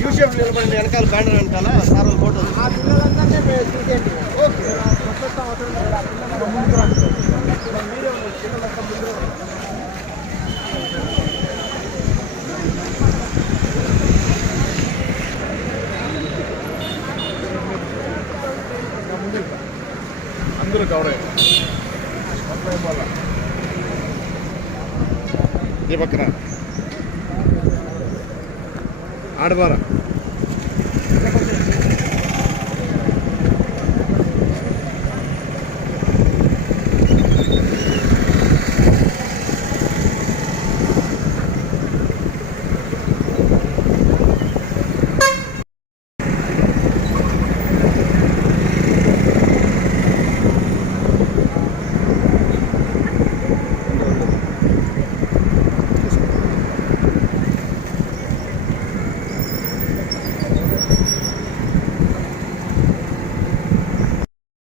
U-shape నిలబడి వెనకాల banner వెనకాల సార్ వాళ్ళ ఫోటో ఆ పిల్లలందరినీ మీరు చూసేయండి ఓకే ప్రస్తుతం అవసరం లేదు. ఆ పిల్లలు ముందు రండి. మీరే ఉన్నారు. పిల్లలంతా ముందు రండి. అందరూ కవర్ అయ్యారు ఈ పక్కన ఆడవారా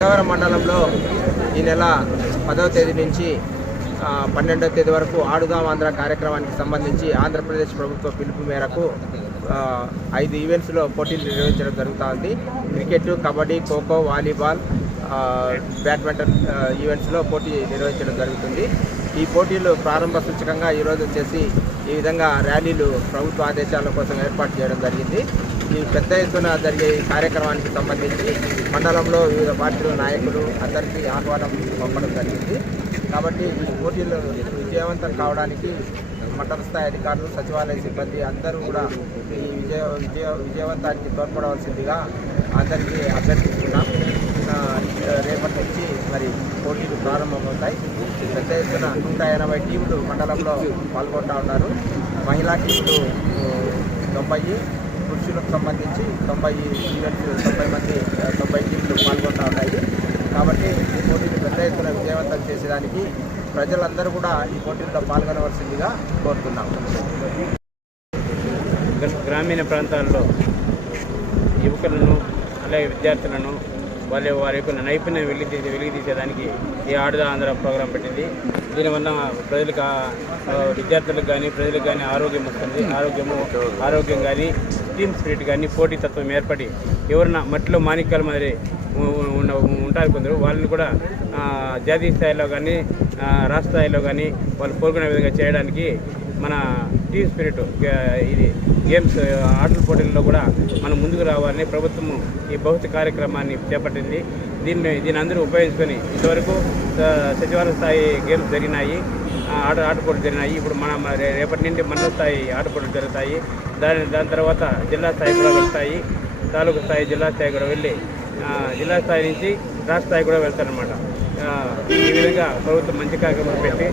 గన్నవరం మండలంలో ఈ నెల పదవ తేదీ నుంచి పన్నెండవ తేదీ వరకు ఆడుదాం ఆంధ్ర కార్యక్రమానికి సంబంధించి ఆంధ్రప్రదేశ్ ప్రభుత్వ పిలుపు మేరకు ఐదు ఈవెంట్స్లో పోటీలు నిర్వహించడం జరుగుతుంది. Cricket kabaddi kho kho volleyball badminton ఈవెంట్స్లో పోటీ నిర్వహించడం జరుగుతుంది. ఈ పోటీలు ప్రారంభ సూచకంగా ఈరోజు వచ్చేసి ఈ విధంగా ర్యాలీలు ప్రభుత్వ ఆదేశాల కోసం ఏర్పాటు చేయడం జరిగింది. ఈ పెద్ద ఎత్తున జరిగే కార్యక్రమానికి సంబంధించి మండలంలో వివిధ పార్టీల నాయకులు అందరికీ ఆహ్వానం పంపడం జరిగింది. కాబట్టి ఈ పోటీలు విజయవంతం కావడానికి మండల స్థాయి అధికారులు సచివాలయ సిబ్బంది అందరూ కూడా ఈ విజయ విజయ విజయవంతానికి తోడ్పడవలసిందిగా అందరికీ అభ్యర్థిస్తున్నాం. రేపటి నుంచి మరి పోటీలు ప్రారంభమవుతాయి. పెద్ద ఎత్తున నూట ఎనభై టీములు మండలంలో పాల్గొంటా ఉన్నారు. మహిళా టీములు తొంభై పురుషులకు సంబంధించి తొంభై ఈవెంట్ తొంభై మంది తొంభై టీంలు పాల్గొంటూ ఉన్నాయి. కాబట్టి ఈ పోటీలు పెద్ద ఎత్తున విజయవంతం చేసేదానికి ప్రజలందరూ కూడా ఈ పోటీల్లో పాల్గొనవలసిందిగా కోరుతున్నాం. గ్రామీణ ప్రాంతాల్లో యువకులను అలాగే విద్యార్థులను వాళ్ళ వారి యొక్క నైపుణ్యం వెలిగి తీసే వెలిగి తీసేదానికి ఈ ఆడుదా ఆంధ్ర ప్రోగ్రాం పెట్టింది. దీనివల్ల ప్రజలకు విద్యార్థులకు కానీ ప్రజలకు కానీ ఆరోగ్యం వస్తుంది. ఆరోగ్యము ఆరోగ్యం కానీ టీమ్ స్పిరిట్ కానీ పోటీతత్వం ఏర్పడి ఎవరన్నా మట్టిలో మాణిక్యాల మాదిరి ఉంటారు కొందరు. వాళ్ళని కూడా జాతీయ స్థాయిలో కానీ రాష్ట్ర స్థాయిలో కానీ వాళ్ళు కోరుకునే విధంగా చేయడానికి మన టీమ్ స్పిరిట్ ఇది గేమ్స్ ఆటల పోటీల్లో కూడా మనం ముందుకు రావాలని ప్రభుత్వము ఈ భౌతిక కార్యక్రమాన్ని చేపట్టింది. దీన్ని దీని అందరూ ఉపయోగించుకొని ఇంతవరకు సచివాలయ స్థాయి గేమ్స్ జరిగినాయి. ఆట ఆట పోటీలు జరిగినాయి. ఇప్పుడు మన రేపటి నుండి మండల స్థాయి ఆట పోటీలు జరుగుతాయి. దాని దాని తర్వాత జిల్లా స్థాయి కూడా వెళ్తాయి తాలూకు స్థాయి జిల్లా స్థాయి కూడా వెళ్ళి జిల్లా స్థాయి నుంచి రాష్ట్ర స్థాయి కూడా వెళ్తారనమాట ఈ విధంగా ప్రభుత్వం మంచి కార్యక్రమాలు పెట్టి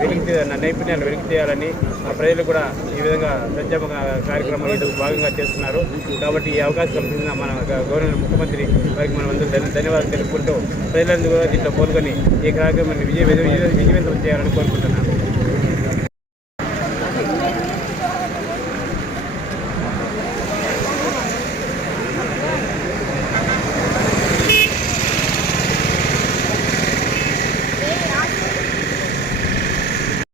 వెలికి నైపుణ్యాలు వెలికి తీయాలని ప్రజలు కూడా ఈ విధంగా సంక్షేమ కార్యక్రమాలు ఇందుకు భాగంగా చేస్తున్నారు. కాబట్టి ఈ అవకాశం కల్పించిన మన గవర్నర్ ముఖ్యమంత్రి వారికి మనం అందరూ ధన్యవాదాలు తెలుపుకుంటూ ప్రజలందరూ కూడా దీంట్లో పాల్గొని ఈ కార్యక్రమాన్ని విజయ విజయ విజయవంతం చేయాలని కోరుకుంటున్నాను.